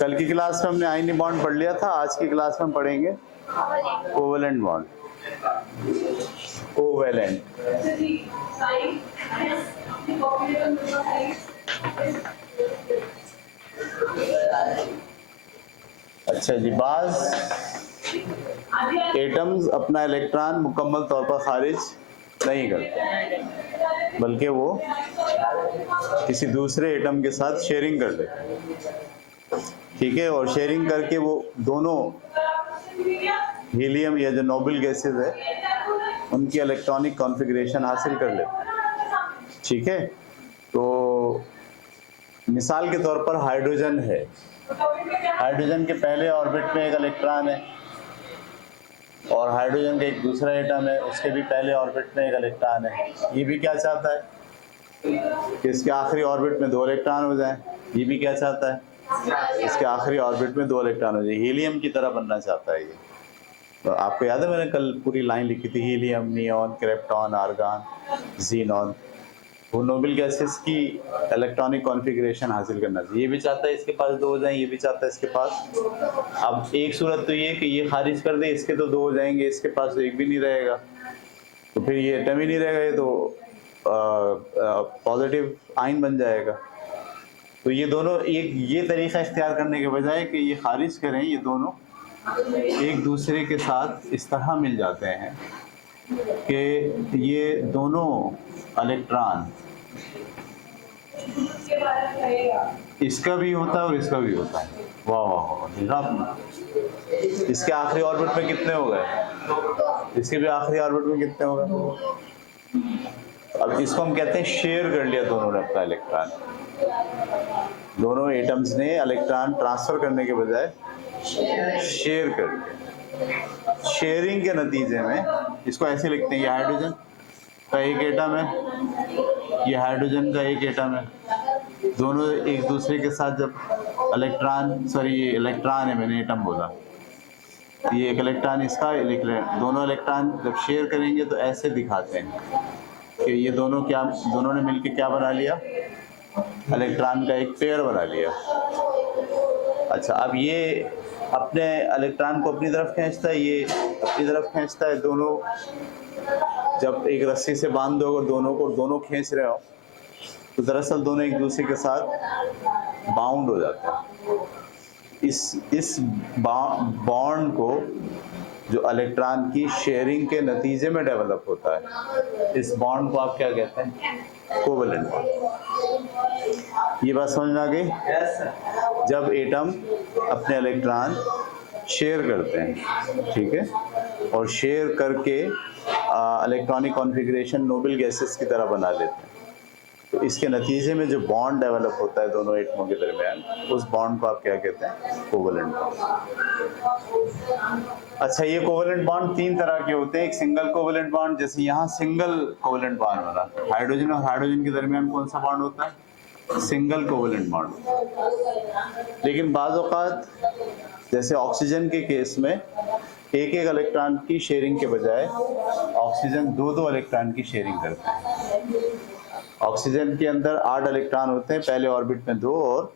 कल की क्लास में हमने आयनी बॉन्ड पढ़ लिया था, आज की क्लास में पढ़ेंगे कोवेलेंट बॉन्ड। कोवेलेंट अच्छा जी, बाज एटम्स अपना इलेक्ट्रॉन मुकम्मल तौर पर खारिज नहीं करते, बल्कि वो किसी दूसरे एटम के साथ शेयरिंग कर लेते हैं, ठीक है। और शेयरिंग करके वो दोनों हीलियम या जो नोबल गैसेस है उनकी इलेक्ट्रॉनिक कॉन्फ़िगरेशन हासिल कर लेते हैं, ठीक है। तो मिसाल के तौर पर हाइड्रोजन है, हाइड्रोजन के पहले ऑर्बिट में एक इलेक्ट्रॉन है और हाइड्रोजन का एक दूसरा एटम है, उसके भी पहले ऑर्बिट में एक इलेक्ट्रॉन है। ये भी क्या चाहता है कि इसके आखिरी ऑर्बिट में 2 इलेक्ट्रॉन हो जाएं। ये भी क्या चाहता है, इसके आखिरी ऑर्बिट में 2 इलेक्ट्रॉन हो जाए, हीलियम की तरह बनना चाहता है ये। तो आपको याद है मैंने कल पूरी लाइन लिखी थी, helium, neon, krypton, argon, xenon. वो नोबल गैसेस की इलेक्ट्रॉनिक कॉन्फ़िगरेशन हासिल करना चाहिए। ये भी चाहता है इसके पास 2 हो जाएं, ये भी चाहता है इसके पास। अब एक सूरत तो ये कि ये खारिज कर दे, इसके तो 2 हो जाएंगे, इसके पास तो एक भी नहीं रहेगा, तो फिर ये एटम ही नहीं रहेगा, ये तो पॉजिटिव आयन बन जाएगा। तो ये दोनों एक ये तरीका इख्तियार करने के बजाय कि ये खारिज करें, ये दोनों एक दूसरे के साथ इस तरह मिल जाते हैं कि ये दोनों इलेक्ट्रॉन इसका भी होता है और इसका भी होता है। वाह वाह वाह, देखा आपने, इसके आखिरी ऑर्बिट में कितने हो गए, इसके भी आखिरी ऑर्बिट में कितने हो गए। अब इसको हम कहते हैं शेयर कर लिया दोनों ने अपना इलेक्ट्रॉन, दोनों एटम्स ने इलेक्ट्रॉन ट्रांसफर करने के बजाय शेयर कर लिया। शेयरिंग के नतीजे में इसको ऐसे लिखते हैं, ये हाइड्रोजन का एक एटम है, ये हाइड्रोजन का एक एटम है, दोनों एक दूसरे के साथ जब इलेक्ट्रॉन, सॉरी ये इलेक्ट्रॉन है, मैंने एटम बोला, ये एक इलेक्ट्रॉन इसका, दोनों इलेक्ट्रॉन जब शेयर करेंगे तो ऐसे दिखाते हैं कि ये दोनों क्या, दोनों ने मिलकर क्या बना लिया, इलेक्ट्रॉन का एक पेयर बना लिया। अच्छा, अब ये अपने इलेक्ट्रॉन को अपनी तरफ खींचता है, ये अपनी तरफ खींचता है, दोनों जब एक रस्सी से बांध दो और दोनों को दोनों खींच रहे हो तो दरअसल दोनों एक दूसरे के साथ बाउंड हो जाते हैं। इस बॉन्ड को जो इलेक्ट्रॉन की शेयरिंग के नतीजे में डेवलप होता है, इस बॉन्ड को आप क्या कहते हैं, कोवेलेंट बॉन्ड। ये बात समझ में आ गई? जब एटम अपने इलेक्ट्रॉन शेयर करते हैं, ठीक है, और शेयर करके इलेक्ट्रॉनिक कॉन्फ़िगरेशन नोबल गैसेस की तरह बना लेते हैं, तो इसके नतीजे में जो बॉन्ड डेवलप होता है दोनों एटमों के दरमियान, उस बॉन्ड को आप क्या कहते हैं, कोवेलेंट बॉन्ड। अच्छा, ये कोवेलेंट बॉन्ड 3 तरह के होते हैं। एक सिंगल कोवेलेंट बॉन्ड, जैसे यहाँ सिंगल कोवेलेंट बॉन्ड बना, हाइड्रोजन और हाइड्रोजन के दरमियान कौन सा बॉन्ड होता है, सिंगल कोवेलेंट बॉन्ड। लेकिन बाज़ औक़ात जैसे ऑक्सीजन के केस में एक इलेक्ट्रॉन की शेयरिंग के बजाय ऑक्सीजन 2 इलेक्ट्रॉन की शेयरिंग करता है। ऑक्सीजन के अंदर 8 इलेक्ट्रॉन होते हैं, पहले ऑर्बिट में 2 और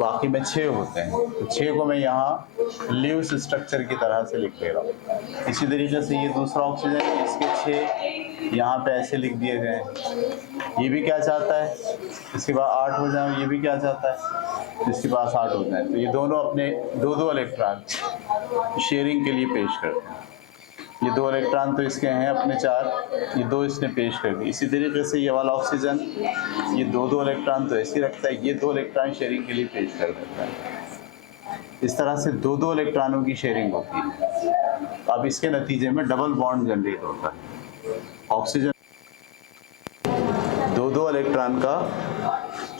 बाकी में 6 होते हैं, तो 6 को मैं यहाँ ल्यूस स्ट्रक्चर की तरह से लिख दे रहा हूँ। इसी तरीके से ये दूसरा ऑक्सीजन, इसके 6 यहाँ पे ऐसे लिख दिए गए हैं। ये भी क्या चाहता है, इसके बाद 8 हो जाए, ये भी क्या चाहता है, इसके पास 8 हो जाए, तो ये दोनों अपने 2 इलेक्ट्रॉन शेयरिंग के लिए पेश करते हैं। ये 2 इलेक्ट्रॉन तो इसके हैं अपने 4, ये 2 इसने पेश कर दी। इसी तरीके से ये वाला ऑक्सीजन, ये 2 इलेक्ट्रॉन तो ऐसे रखता है, ये 2 इलेक्ट्रॉन शेयरिंग के लिए पेश कर देता है। इस तरह से 2 इलेक्ट्रॉनों की शेयरिंग होती है। अब इसके नतीजे में डबल बॉन्ड जनरेट होता है। ऑक्सीजन 2 इलेक्ट्रॉन का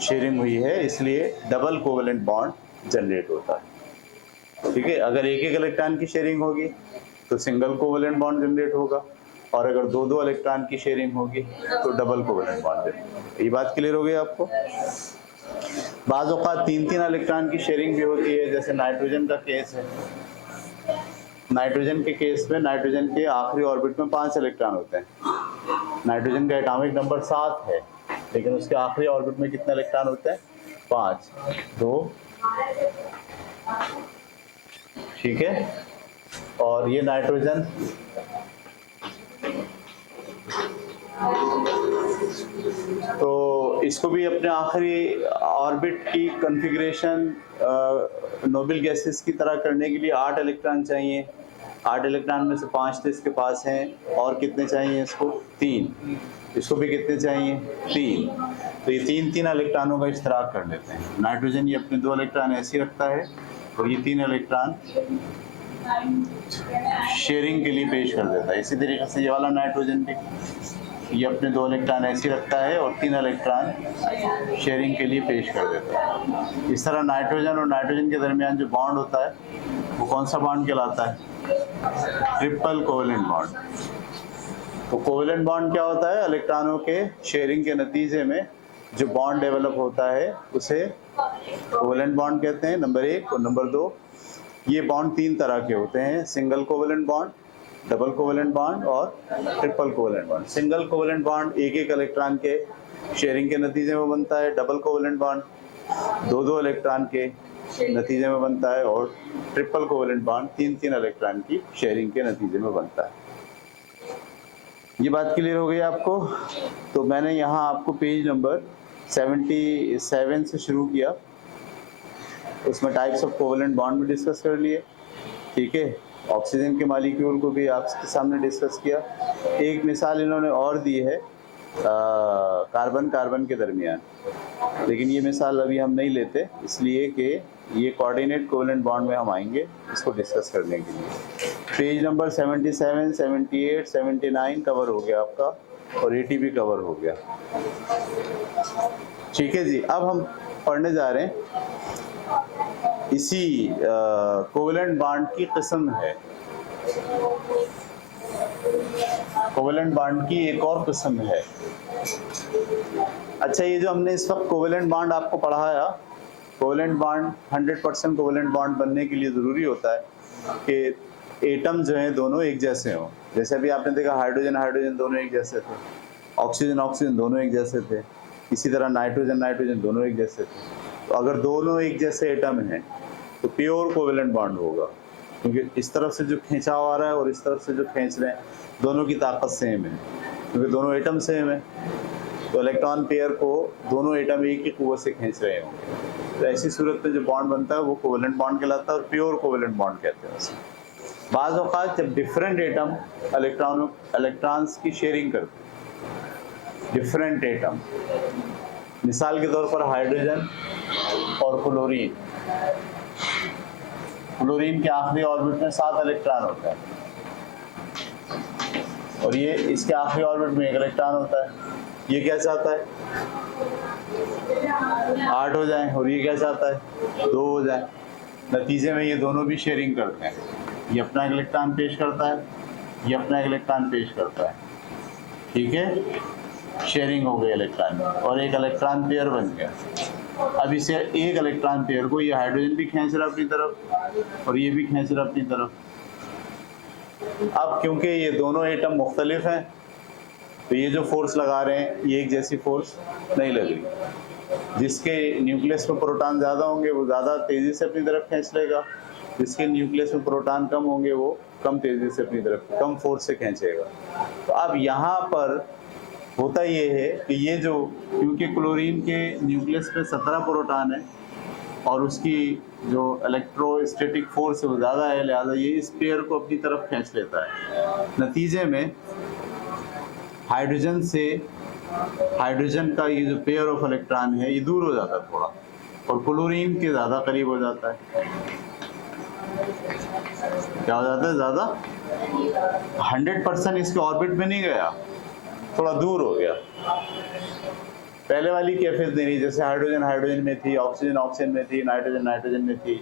शेयरिंग हुई है, इसलिए डबल कोवेलेंट बॉन्ड जनरेट होता है, ठीक है। अगर एक इलेक्ट्रॉन की शेयरिंग होगी तो सिंगल कोवेलेंट बॉन्ड जनरेट होगा, और अगर 2 इलेक्ट्रॉन की शेयरिंग होगी तो डबल कोवेलेंट बॉन्ड जनरेट होगा। ये बात क्लियर हो गई आपको? बाज़ औक़ात 3 इलेक्ट्रॉन की शेयरिंग भी होती है, जैसे नाइट्रोजन का केस है। नाइट्रोजन के केस में नाइट्रोजन के आखिरी ऑर्बिट में 5 इलेक्ट्रॉन होते हैं। नाइट्रोजन का एटॉमिक नंबर 7 है, लेकिन उसके आखिरी ऑर्बिट में कितने इलेक्ट्रॉन होते हैं, 5, 2, ठीक है, और ये नाइट्रोजन, तो इसको भी अपने आखिरी ऑर्बिट की कॉन्फ़िगरेशन नोबल गैसेस की तरह करने के लिए 8 इलेक्ट्रॉन चाहिए। 8 इलेक्ट्रॉन में से 5 तो इसके पास हैं, और कितने चाहिए इसको? 3। इसको भी कितने चाहिए? 3। तो ये 3 इलेक्ट्रॉनों का इश्तराक कर लेते हैं। नाइट्रोजन ये अपने 2 इलेक्ट्रॉन ऐसे रखता है, और ये 3 इलेक्ट्रॉन शेयरिंग के लिए पेश कर देता है। इसी तरीके से ये वाला नाइट्रोजन भी ये अपने 2 इलेक्ट्रॉन ऐसे रखता है और 3 इलेक्ट्रॉन शेयरिंग के लिए पेश कर देता है। इस तरह नाइट्रोजन और नाइट्रोजन के दरमियान जो बॉन्ड होता है वो कौन सा बॉन्ड कहलाता है? Triple covalent bond. तो कोवेलेंट बॉन्ड क्या होता है? इलेक्ट्रॉनों के शेयरिंग के नतीजे में जो बॉन्ड डेवलप होता है उसे कोवेलेंट बॉन्ड कहते हैं, नंबर 1। और नंबर 2, ये बॉन्ड 3 तरह के होते हैं: single covalent bond, double covalent bond और triple covalent bond. Single covalent bond एक इलेक्ट्रॉन के शेयरिंग के नतीजे में बनता है, डबल कोवेलेंट बॉन्ड 2 इलेक्ट्रॉन के नतीजे में बनता है, और ट्रिपल कोवेलेंट बॉन्ड 3 इलेक्ट्रॉन की शेयरिंग के नतीजे में बनता है। ये बात क्लियर हो गई आपको? तो मैंने यहाँ आपको पेज नंबर 77 से शुरू किया, उसमें टाइप्स ऑफ कोवेलेंट बॉन्ड भी डिस्कस कर लिए, ठीक है। ऑक्सीजन के मॉलिक्यूल को भी आपके सामने डिस्कस किया। एक मिसाल इन्होंने और दी है कार्बन कार्बन के दरमियान, लेकिन ये मिसाल अभी हम नहीं लेते, इसलिए कि ये कोऑर्डिनेट कोवेलेंट बॉन्ड में हम आएंगे इसको डिस्कस करने के लिए। पेज नंबर 77, 78, 79 कवर हो गया आपका, और 80 भी कवर हो गया, ठीक है जी। अब हम पढ़ने जा रहे हैं इसी कोवेलेंट बॉन्ड की किस्म है। कोवेलेंट बॉन्ड की एक और किस्म है। अच्छा, ये जो हमने इस वक्त कोवेलेंट बॉन्ड आपको पढ़ाया, कोवेलेंट बॉन्ड 100% कोवेलेंट बॉन्ड बनने के लिए ज़रूरी होता है कि एटम जो हैं दोनों एक जैसे हों। जैसे अभी आपने देखा हाइड्रोजन हाइड्रोजन दोनों एक जैसे थे, ऑक्सीजन ऑक्सीजन दोनों एक जैसे थे, इसी तरह नाइट्रोजन नाइट्रोजन दोनों एक जैसे थे। तो अगर दोनों एक जैसे एटम हैं तो प्योर कोवेलेंट बॉन्ड होगा, क्योंकि इस तरफ से जो खींचाव आ रहा है और इस तरफ से जो खींच रहे हैं दोनों की ताकत सेम है, क्योंकि दोनों एटम सेम है। तो इलेक्ट्रॉन पेयर को दोनों एटम एक ही कुव्वत से खींच रहे होंगे, तो ऐसी सूरत में जो बॉन्ड बनता है वो कोवेलेंट बॉन्ड कहलाता है, और प्योर कोवेलेंट बॉन्ड कहते हैं उसे। बाज़ औक़ात जब डिफरेंट एटम इलेक्ट्रॉन्स की शेयरिंग करते हैं, डिफरेंट एटम, मिसाल के तौर पर हाइड्रोजन और क्लोरीन। क्लोरीन के आखिरी ऑर्बिट में 7 इलेक्ट्रॉन होता है, और ये इसके आखिरी ऑर्बिट में 1 इलेक्ट्रॉन होता है। ये क्या चाहता है? 8 हो जाए, और ये क्या चाहता है? 2 हो जाए। नतीजे में ये दोनों भी शेयरिंग करते हैं, ये अपना इलेक्ट्रॉन पेश करता है, ये अपना इलेक्ट्रॉन पेश करता है, ठीक है। शेयरिंग हो गई इलेक्ट्रॉन में, और एक इलेक्ट्रॉन पेयर बन गया। अब इसे एक इलेक्ट्रॉन पेयर को ये हाइड्रोजन भी खींच रहा अपनी तरफ, और ये भी खींच रहा अपनी तरफ। अब क्योंकि ये दोनों एटम मुख्तलिफ हैं, तो ये जो फोर्स लगा रहे हैं ये एक जैसी फोर्स नहीं लग रही। जिसके न्यूक्लियस में प्रोटॉन ज़्यादा होंगे वो ज़्यादा तेज़ी से अपनी तरफ खींच लेगा, जिसके न्यूक्लियस में प्रोटॉन कम होंगे वो कम तेज़ी से अपनी तरफ, कम फोर्स से खींचेगा। तो अब यहाँ पर होता ये है कि ये जो, क्योंकि क्लोरीन के न्यूक्लियस में 17 प्रोटॉन है और उसकी जो इलेक्ट्रोस्टैटिक फोर्स है वो ज़्यादा है, लिहाजा ये इस पेयर को अपनी तरफ खींच लेता है। नतीजे में हाइड्रोजन का ये जो पेयर ऑफ इलेक्ट्रॉन है ये दूर हो जाता है थोड़ा, और क्लोरीन के ज़्यादा करीब हो जाता है। क्या हो जाता है? ज़्यादा 100% इसके ऑर्बिट में नहीं गया, थोड़ा दूर हो गया। पहले वाली कैफियत नहीं रही, जैसे हाइड्रोजन हाइड्रोजन में थी, ऑक्सीजन ऑक्सीजन में थी, नाइट्रोजन नाइट्रोजन में थी,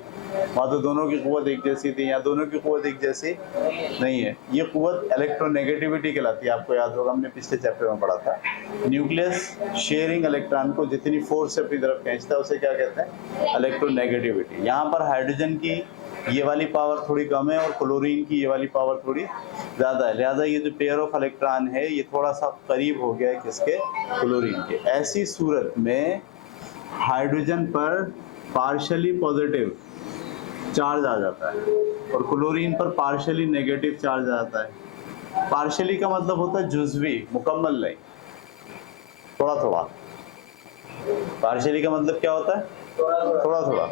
वहाँ तो दोनों की क़ुव्वत एक जैसी थी, या दोनों की क़ुव्वत एक जैसी नहीं है। ये क़ुव्वत इलेक्ट्रोनेगेटिविटी कहलाती है, आपको याद होगा हमने पिछले चैप्टर में पढ़ा था। न्यूक्लियस शेयरिंग इलेक्ट्रॉन को जितनी फोर्स से अपनी तरफ खींचता है उसे क्या कहते हैं? इलेक्ट्रोनेगेटिविटी। यहाँ पर हाइड्रोजन की ये वाली पावर थोड़ी कम है और क्लोरीन की ये वाली पावर थोड़ी ज़्यादा है, लिहाजा ये जो पेयर ऑफ इलेक्ट्रॉन है ये थोड़ा सा करीब हो गया है किसके? क्लोरीन के। ऐसी सूरत में हाइड्रोजन पर पार्शियली पॉजिटिव चार्ज आ जाता है और क्लोरीन पर पार्शियली नेगेटिव चार्ज आ जाता है। पार्शियली का मतलब होता है जुज़वी, मुकम्मल नहीं, थोड़ा थोड़ा। पार्शियली का मतलब क्या होता है? थोड़ा थोड़ा।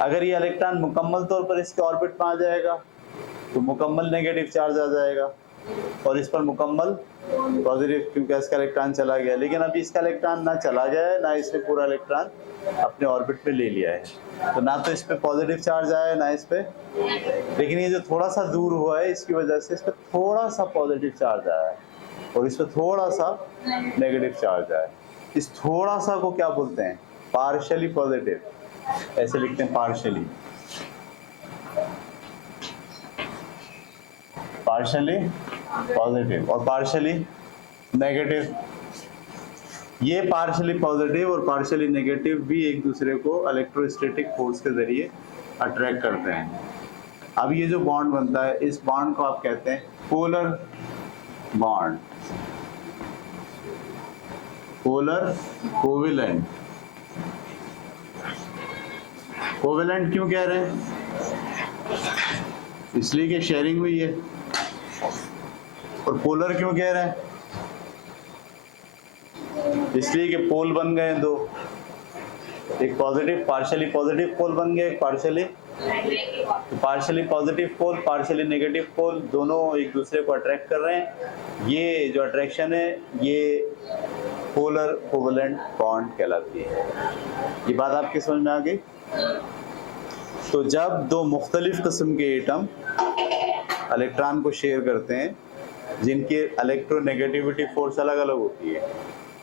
अगर ये इलेक्ट्रॉन मुकम्मल तौर पर इसके ऑर्बिट में आ जाएगा तो मुकम्मल नेगेटिव चार्ज आ जाएगा और इस पर मुकम्मल पॉजिटिव, क्योंकि इसका इलेक्ट्रॉन चला गया। लेकिन अभी इसका इलेक्ट्रॉन ना चला गया है, ना इसने पूरा इलेक्ट्रॉन अपने ऑर्बिट पे ले लिया है, तो ना तो इस पे पॉजिटिव चार्ज आया है ना इस पे, लेकिन ये जो थोड़ा सा दूर हुआ है इसकी वजह से इस पे थोड़ा सा पॉजिटिव चार्ज आया है और इस पे थोड़ा सा नेगेटिव चार्ज आया है। इस थोड़ा सा को क्या बोलते हैं? पार्शियली पॉजिटिव, ऐसे लिखते हैं पार्शियली, पार्शियली पॉजिटिव और पार्शियली नेगेटिव। ये पार्शियली पॉजिटिव और पार्शियली नेगेटिव भी एक दूसरे को इलेक्ट्रोस्टैटिक फोर्स के जरिए अट्रैक्ट करते हैं। अब ये जो बॉन्ड बनता है, इस बॉन्ड को आप कहते हैं polar bond, polar covalent. Covalent क्यों कह रहे हैं? इसलिए कि शेयरिंग हुई है। और पोलर क्यों कह रहे हैं? इसलिए कि पोल बन गए दो, एक पॉजिटिव पार्शियली पॉजिटिव पोल बन गया, एक partially positive pole, partially negative pole, दोनों एक दूसरे को अट्रैक्ट कर रहे हैं। ये जो अट्रैक्शन है ये पोलर कोवेलेंट बॉन्ड कहलाती है। ये बात आपकी समझ में आ गई? तो जब दो मुख्तलिफ किस्म के एटम इलेक्ट्रॉन को शेयर करते हैं जिनकी इलेक्ट्रोनेगेटिविटी फोर्स अलग अलग होती है,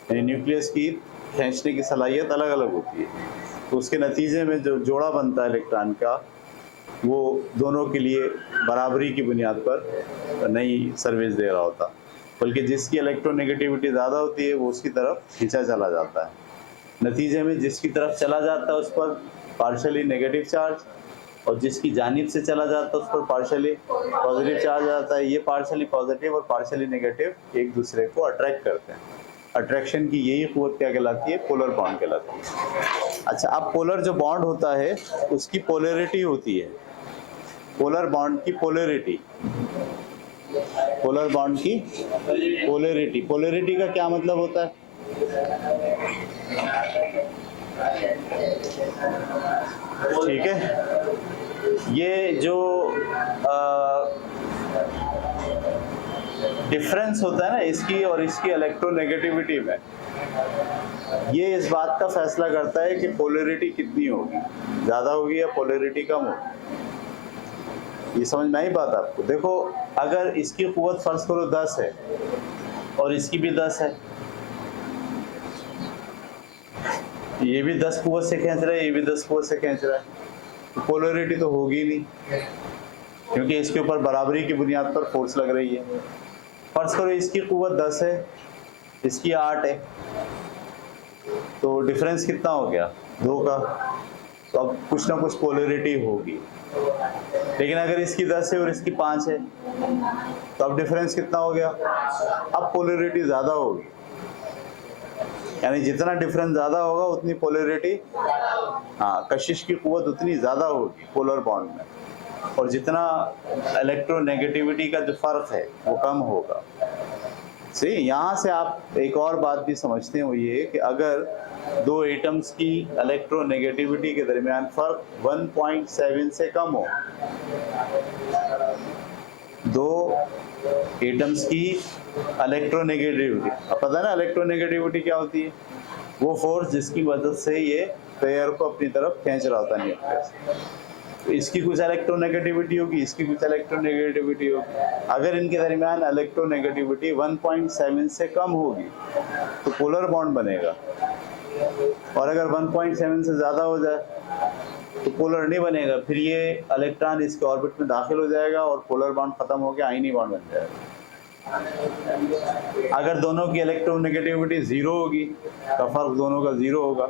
यानी न्यूक्लियस की खींचने की सलाहियत अलग अलग होती है, तो उसके नतीजे में जो जोड़ा बनता है इलेक्ट्रॉन का वो दोनों के लिए बराबरी की बुनियाद पर नहीं सर्विस दे रहा होता, बल्कि जिसकी इलेक्ट्रोनेगेटिविटी ज़्यादा होती है वो उसकी तरफ खींचा चला जाता है। नतीजे में जिसकी तरफ चला जाता है उस पर पार्शियली नेगेटिव चार्ज और जिसकी जानिब से चला जाता है उस पर पार्शियली पॉजिटिव चार्ज आता है। ये पार्शियली पॉजिटिव और पार्शियली नेगेटिव एक दूसरे को अट्रैक्ट करते हैं। अट्रैक्शन की यही क़ुव्वत क्या कहलाती है? पोलर बॉन्ड कहलाती है। अच्छा, अब पोलर जो बॉन्ड होता है उसकी पोलैरिटी होती है, पोलर बॉन्ड की पोलैरिटी, पोलर बॉन्ड की पोलैरिटी। पोलैरिटी का क्या मतलब होता है? ठीक है, ये जो डिफरेंस होता है ना इसकी और इसकी इलेक्ट्रोनेगेटिविटी में, ये इस बात का फैसला करता है कि पोलैरिटी कितनी होगी, ज़्यादा होगी या पोलैरिटी कम होगी। ये समझ में आई बात आपको? देखो, अगर इसकी क़ुव्वत फर्ज करो 10 है और इसकी भी 10 है, ये भी 10 क़ुव्वत से खींच रहा है, ये भी 10 क़ुव्वत से खींच रहा है, तो पोलैरिटी तो होगी नहीं, क्योंकि इसके ऊपर बराबरी की बुनियाद पर फोर्स लग रही है। फर्ज करो इसकी क़ुव्वत 10 है, इसकी 8 है, तो डिफरेंस कितना हो गया? 2 का। तो अब कुछ ना कुछ पोलैरिटी होगी। लेकिन अगर इसकी 10 है और इसकी 5 है तो अब डिफरेंस कितना हो गया? अब पोलैरिटी ज़्यादा होगी, यानी जितना डिफरेंस ज़्यादा होगा उतनी पोलैरिटी, हाँ, कशिश की क़ुव्वत उतनी ज़्यादा होगी पोलर बॉन्ड में, और जितना इलेक्ट्रोनेगेटिविटी का जो फ़र्क है वो कम होगा। सही। यहाँ से आप एक और बात भी समझते हैं, वो ये कि अगर दो एटम्स की इलेक्ट्रोनेगेटिविटी के दरमियान फ़र्क 1.7 से कम हो, दो एटम्स की इलेक्ट्रोनेगेटिविटी, अब पता है ना इलेक्ट्रोनेगेटिविटी क्या होती है? वो फोर्स जिसकी मदद से ये पेयर को अपनी तरफ खींच रहा होता है न्यूक्लियस। तो इसकी कुछ इलेक्ट्रोनेगेटिविटी होगी, इसकी कुछ इलेक्ट्रोनेगेटिविटी होगी। अगर इनके दरमियान इलेक्ट्रोनेगेटिविटी 1.7 से कम होगी तो पोलर बॉन्ड बनेगा, और अगर 1.7 से ज़्यादा हो जाए तो पोलर नहीं बनेगा। फिर ये इलेक्ट्रॉन इसके ऑर्बिट में दाखिल हो जाएगा और पोलर बॉन्ड खत्म हो गया, आयनी बॉन्ड बन जाएगा। अगर दोनों की इलेक्ट्रोनेगेटिविटी 0 होगी, का फर्क दोनों का 0 होगा,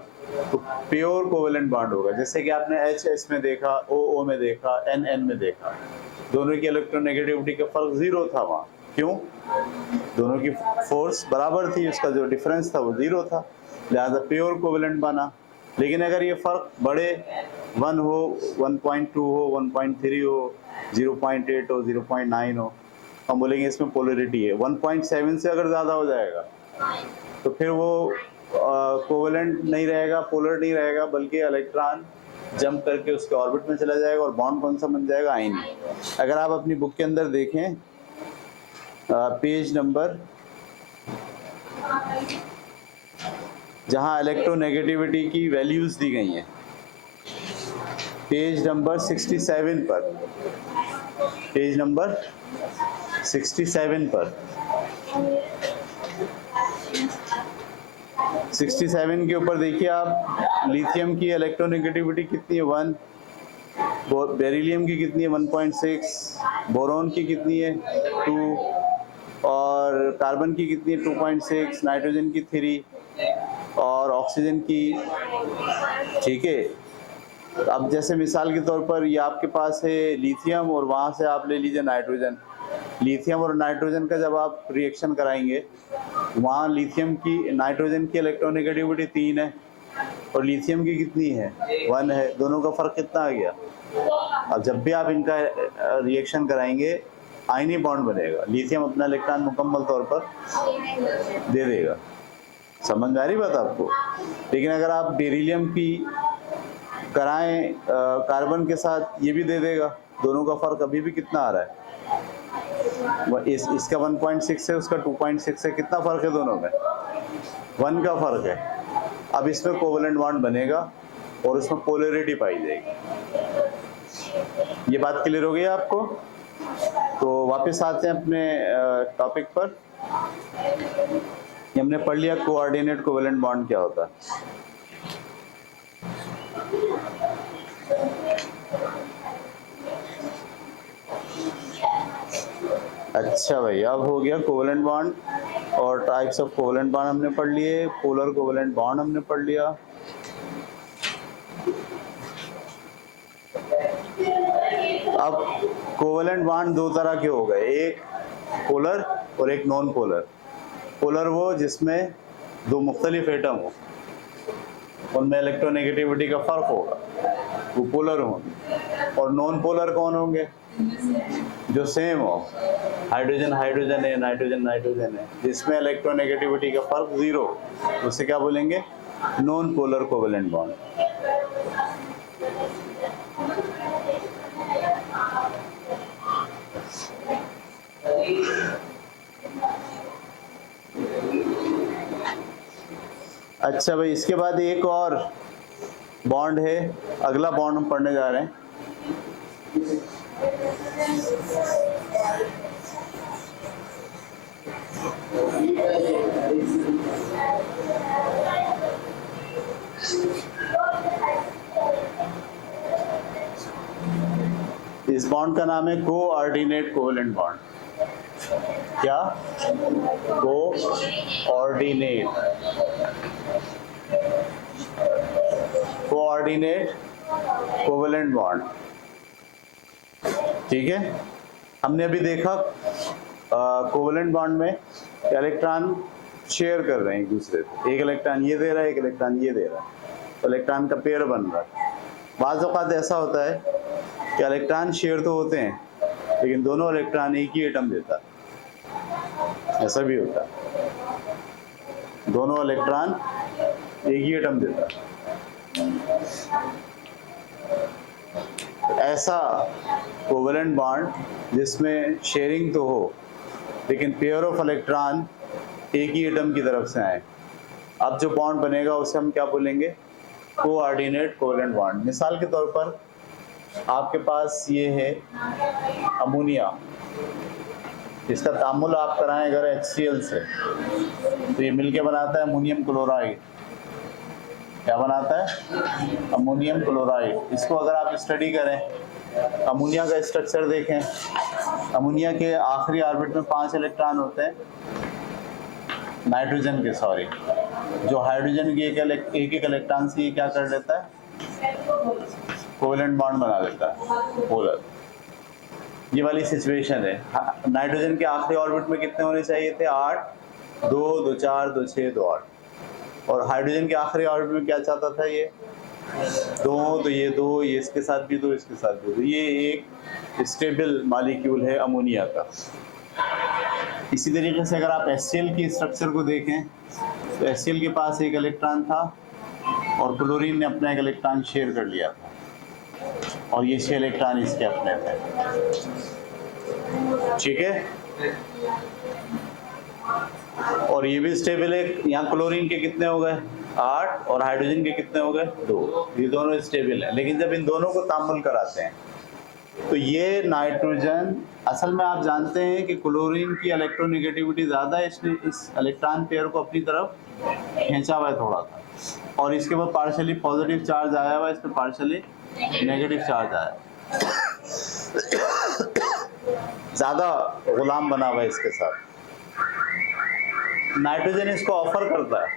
तो प्योर कोवेलेंट बॉन्ड होगा, जैसे कि आपने HS में देखा, OO में देखा, NN में देखा। दोनों की इलेक्ट्रोनेगेटिविटी का फर्क 0 था वहाँ। क्यों? दोनों की फोर्स बराबर थी, उसका जो डिफरेंस था वो 0 था, लिहाजा प्योर कोवेलेंट बना। लेकिन अगर ये फ़र्क बढ़े, 1 हो, 1.2 हो, 1.3 हो, 0.8 हो, 0.9 हो, हम बोलेंगे इसमें पोलरिटी है। 1.7 से अगर ज़्यादा हो जाएगा तो फिर वो कोवेलेंट नहीं रहेगा, पोलर नहीं रहेगा, बल्कि इलेक्ट्रॉन जंप करके उसके ऑर्बिट में चला जाएगा और बॉन्ड कौन सा बन जाएगा? आयन। अगर आप अपनी बुक के अंदर देखें पेज नंबर, जहां इलेक्ट्रोनेगेटिविटी की वैल्यूज दी गई हैं, पेज नंबर 67 पर, पेज नंबर 67 पर, 67 के ऊपर देखिए आप, लिथियम की इलेक्ट्रोनेगेटिविटी कितनी है? 1, बेरिलियम की कितनी है? 1.6, बोरॉन की कितनी है? 2, और कार्बन की कितनी है? 2.6, नाइट्रोजन की 3 और ऑक्सीजन की, ठीक है। अब जैसे मिसाल के तौर पर ये आपके पास है लिथियम और वहाँ से आप ले लीजिए नाइट्रोजन। लिथियम और नाइट्रोजन का जब आप रिएक्शन कराएंगे, वहाँ लिथियम की, नाइट्रोजन की इलेक्ट्रोनेगेटिविटी 3 है और लिथियम की कितनी है? 1 है। दोनों का फर्क कितना आ गया? अब जब भी आप इनका रिएक्शन कराएंगे, आयनी बॉन्ड बनेगा, लिथियम अपना इलेक्ट्रॉन मुकम्मल तौर पर दे देगा। समझ में आ रही बात आपको? लेकिन अगर आप बेरिलियम की कराएं कार्बन के साथ, ये भी दे देगा। दोनों का फर्क अभी भी कितना आ रहा है? इसका 1.6 है, उसका 2.6 है। कितना फर्क है दोनों में? 1 का फर्क है। अब इसमें कोवेलेंट बॉन्ड बनेगा और उसमें पोलरिटी पाई जाएगी। ये बात क्लियर हो गई आपको? तो वापस आते हैं अपने टॉपिक पर। हमने पढ़ लिया कोऑर्डिनेट कोवेलेंट बॉन्ड क्या होता है। अच्छा भाई, अब हो गया कोवेलेंट बॉन्ड और टाइप्स ऑफ कोवेलेंट बॉन्ड हमने पढ़ लिए, पोलर कोवेलेंट बॉन्ड हमने पढ़ लिया। अब कोवेलेंट बॉन्ड दो तरह के हो गए, एक पोलर और एक नॉन पोलर। पोलर वो जिसमें दो मुख्तलिफ एटम हो, उनमें इलेक्ट्रोनेगेटिविटी का फर्क होगा, वो पोलर होंगे। और नॉन पोलर कौन होंगे? जो सेम हो, हाइड्रोजन हाइड्रोजन है, नाइट्रोजन नाइट्रोजन है, जिसमें इलेक्ट्रोनेगेटिविटी का फर्क 0, उसे क्या बोलेंगे? Non polar covalent bond. अच्छा भाई, इसके बाद एक और बॉन्ड है, अगला बॉन्ड हम पढ़ने जा रहे हैं। इस बॉन्ड का नाम है कोऑर्डिनेट कोवेलेंट बॉन्ड। क्या? कोऑर्डिनेट कोवेलेंट बॉन्ड, ठीक है। हमने अभी देखा कोवेलेंट बॉन्ड में इलेक्ट्रॉन शेयर कर रहे हैं एक दूसरे को, एक इलेक्ट्रॉन ये दे रहा है, एक इलेक्ट्रॉन ये दे रहा है, तो इलेक्ट्रॉन का पेयर बन रहा है। बाज़ औक़ात ऐसा होता है कि इलेक्ट्रॉन शेयर तो होते हैं, लेकिन दोनों इलेक्ट्रॉन एक ही एटम देता है, ऐसा भी होता है, दोनों इलेक्ट्रॉन एक ही एटम देता है। ऐसा कोवेलेंट बॉन्ड जिसमें शेयरिंग तो हो, लेकिन पेयर ऑफ इलेक्ट्रॉन एक ही एटम की तरफ से आए, अब जो बॉन्ड बनेगा उसे हम क्या बोलेंगे? Coordinate covalent bond. मिसाल के तौर पर आपके पास ये है अमोनिया, इसका तामुल आप कराएं अगर HCl से, तो ये मिलके बनाता है अमोनियम क्लोराइड। क्या बनाता है? Ammonium chloride. इसको अगर आप स्टडी करें, अमोनिया का स्ट्रक्चर देखें, अमोनिया के आखिरी ऑर्बिट में 5 इलेक्ट्रॉन होते हैं, नाइट्रोजन के, सॉरी, जो हाइड्रोजन की एक इलेक्ट्रॉन से ये क्या कर लेता है? कोवेलेंट बॉन्ड बना लेता है, पोलर। ये वाली सिचुएशन है। नाइट्रोजन के आखिरी ऑर्बिट में कितने होने चाहिए थे? 8, 2, 2, 4, 2, 6, 2, 8। और हाइड्रोजन के आखिरी ऑर्बिट में क्या चाहता था ये? दो, तो ये दो, ये इसके साथ भी दो, इसके साथ भी दो। ये एक स्टेबल मॉलिक्यूल है अमोनिया का। इसी तरीके से अगर आप HCl की स्ट्रक्चर को देखें तो HCl के पास एक इलेक्ट्रॉन था और क्लोरीन ने अपना एक इलेक्ट्रॉन शेयर कर लिया था और ये 6 इलेक्ट्रॉन इसके अपने थे। ठीक है, और ये भी स्टेबल है। यहाँ क्लोरीन के कितने हो गए? 8 और हाइड्रोजन के कितने हो गए? 2। ये दोनों स्टेबल है। लेकिन जब इन दोनों को तामुल कराते हैं तो ये नाइट्रोजन, असल में आप जानते हैं कि क्लोरीन की इलेक्ट्रोनेगेटिविटी ज़्यादा है, इसलिए इस इलेक्ट्रॉन पेयर को अपनी तरफ खींचा हुआ है थोड़ा सा, और इसके ऊपर पार्शियली पॉजिटिव चार्ज आया हुआ है, इस पर पार्शियली नेगेटिव चार्ज आया, ज़्यादा गुलाम बना हुआ है इसके साथ। नाइट्रोजन इसको ऑफर करता है,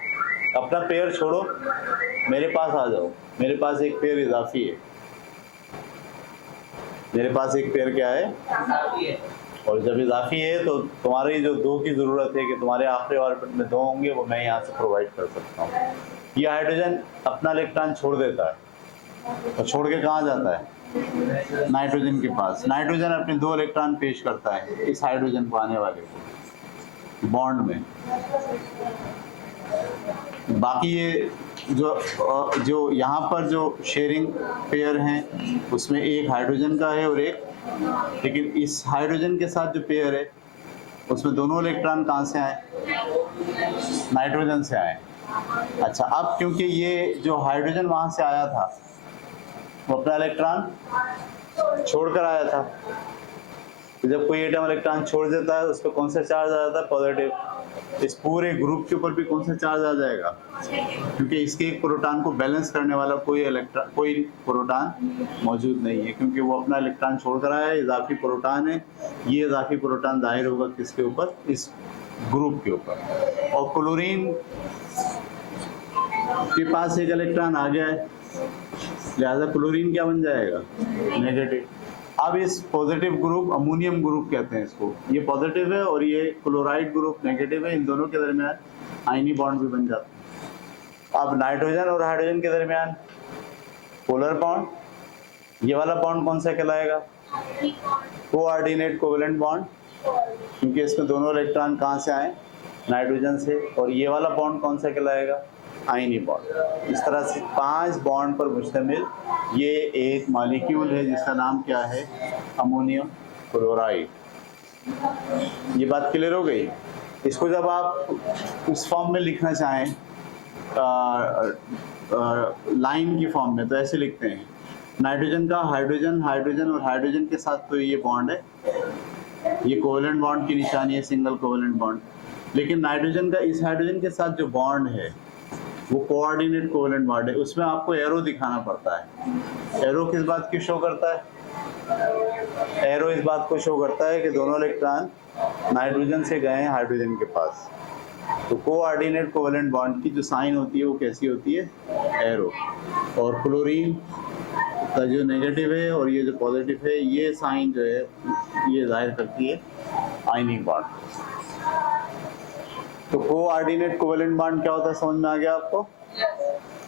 अपना पेयर छोड़ो, मेरे पास आ जाओ, मेरे पास एक पेयर इजाफी है, मेरे पास एक पेयर क्या है? और जब इजाफी है तो तुम्हारी जो 2 की ज़रूरत है कि तुम्हारे आखिरी ऑर्बिट में 2 होंगे, वो मैं यहाँ से प्रोवाइड कर सकता हूँ। ये हाइड्रोजन अपना इलेक्ट्रॉन छोड़ देता है, और छोड़ के कहाँ जाता है? नाइट्रोजन के पास। नाइट्रोजन अपने 2 इलेक्ट्रॉन पेश करता है इस हाइड्रोजन को आने वाले को बॉन्ड में। बाकी ये जो यहाँ पर जो शेयरिंग पेयर हैं उसमें एक हाइड्रोजन का है और एक, लेकिन इस हाइड्रोजन के साथ जो पेयर है उसमें दोनों इलेक्ट्रॉन कहाँ से आए? नाइट्रोजन से आए। अच्छा, अब क्योंकि ये जो हाइड्रोजन वहाँ से आया था वो अपना इलेक्ट्रॉन छोड़कर आया था, तो जब कोई एटम इलेक्ट्रॉन छोड़ देता है उस पर कौन सा चार्ज आ जाता है? पॉजिटिव। इस पूरे ग्रुप के ऊपर भी कौन सा चार्ज आ जाएगा? क्योंकि इसके एक प्रोटॉन को बैलेंस करने वाला कोई प्रोटॉन मौजूद नहीं है, क्योंकि वो अपना इलेक्ट्रॉन छोड़कर आया है, इजाफी प्रोटॉन है। ये इजाफी प्रोटॉन जाहिर होगा किसके ऊपर? इस ग्रुप के ऊपर। और क्लोरीन के पास एक इलेक्ट्रॉन आ गया है, लिहाजा क्लोरीन क्या बन जाएगा? नेगेटिव। अब इस पॉजिटिव ग्रुप, अमोनियम ग्रुप कहते हैं इसको, ये पॉजिटिव है और ये क्लोराइड ग्रुप नेगेटिव है, इन दोनों के दरमियान आयनी बॉन्ड भी बन जाता है। अब नाइट्रोजन और हाइड्रोजन के दरमियान पोलर बॉन्ड, ये वाला बॉन्ड कौन सा कहलाएगा? कोऑर्डिनेट कोवेलेंट बॉन्ड, क्योंकि इसमें दोनों इलेक्ट्रॉन कहाँ से आए? नाइट्रोजन से। और ये वाला बॉन्ड कौन सा कहलाएगा? आयनी बॉन्ड। इस तरह से 5 बॉन्ड पर मुश्तमिल ये एक मॉलिक्यूल है जिसका नाम क्या है? Ammonium chloride. ये बात क्लियर हो गई? इसको जब आप उस फॉर्म में लिखना चाहें, लाइन की फॉर्म में, तो ऐसे लिखते हैं, नाइट्रोजन का हाइड्रोजन, हाइड्रोजन और हाइड्रोजन के साथ तो ये बॉन्ड है, ये कोवेलेंट बॉन्ड की निशानी है, सिंगल कोवेलेंट बॉन्ड। लेकिन नाइट्रोजन का इस हाइड्रोजन के साथ जो बॉन्ड है वो कोऑर्डिनेट कोवेलेंट बॉन्ड है, उसमें आपको एरो दिखाना पड़ता है। एरो किस बात की शो करता है? एरो इस बात को शो करता है कि दोनों इलेक्ट्रॉन नाइट्रोजन से गए हैं हाइड्रोजन के पास। तो कोऑर्डिनेट कोवेलेंट बॉन्ड की जो साइन होती है वो कैसी होती है? एरो। और क्लोरीन का जो नेगेटिव है और ये जो पॉजिटिव है, ये साइन जो है ये जाहिर करती है आयनिक बॉन्ड। तो कोऑर्डिनेट कोवेलेंट बॉन्ड क्या होता है, समझ में आ गया आपको?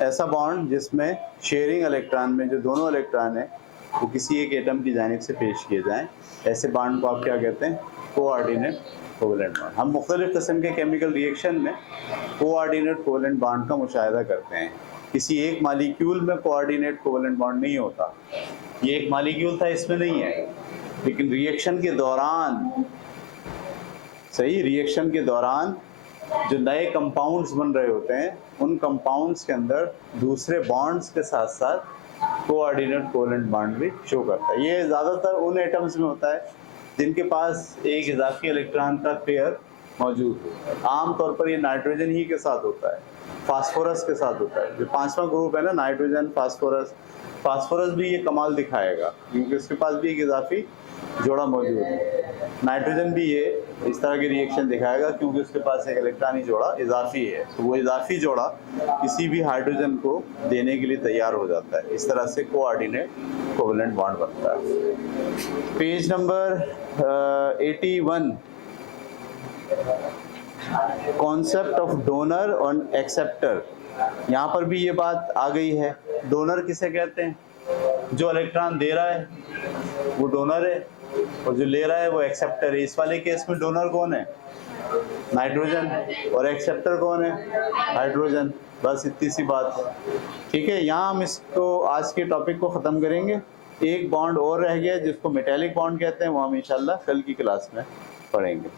ऐसा बॉन्ड जिसमें शेयरिंग इलेक्ट्रॉन में जो दोनों इलेक्ट्रॉन है वो किसी एक एटम की जानिब से पेश किए जाएं, ऐसे बॉन्ड को आप क्या कहते हैं? Coordinate covalent bond. हम मुख्तलिफ किस्म के केमिकल रिएक्शन में कोऑर्डिनेट कोवेलेंट बॉन्ड का मुशाहिदा करते हैं। किसी एक मॉलिक्यूल में कोऑर्डिनेट कोवेलेंट बॉन्ड नहीं होता, ये एक मॉलिक्यूल था इसमें नहीं है, लेकिन रिएक्शन के दौरान, सही, रिएक्शन के दौरान जो नए कंपाउंड्स बन रहे होते हैं उन कंपाउंड्स के अंदर दूसरे बॉन्ड्स के साथ साथ कोऑर्डिनेट कोवेलेंट बॉन्ड भी शो करता है। ये ज़्यादातर उन एटम्स में होता है जिनके पास एक इजाफी इलेक्ट्रॉन का पेयर मौजूद होता है। आमतौर पर ये नाइट्रोजन ही के साथ होता है, फास्फोरस के साथ होता है। जो 5वां ग्रुप है ना, नाइट्रोजन, फास्फोरस, फास्फोरस भी ये कमाल दिखाएगा क्योंकि उसके पास भी एक इजाफी जोड़ा मौजूद है। नाइट्रोजन भी ये इस तरह की रिएक्शन दिखाएगा क्योंकि उसके पास एक इलेक्ट्रॉनिक जोड़ा इजाफी है, तो वो इजाफी जोड़ा किसी भी हाइड्रोजन को देने के लिए तैयार हो जाता है। इस तरह से कोऑर्डिनेट कोवेलेंट बॉन्ड बनता है। Page number 81 concept of donor और एक्सेप्टर, यहाँ पर भी ये बात आ गई है। डोनर किसे कहते हैं? जो इलेक्ट्रॉन दे रहा है वो डोनर है, और जो ले रहा है वो एक्सेप्टर है। इस वाले केस में डोनर कौन है? नाइट्रोजन, और एक्सेप्टर कौन है? हाइड्रोजन। बस इतनी सी बात है, ठीक है। यहाँ हम इसको आज के टॉपिक को ख़त्म करेंगे। एक बॉन्ड और रह गया जिसको मेटेलिक बॉन्ड कहते हैं, वो हम इंशाल्लाह कल की क्लास में पढ़ेंगे।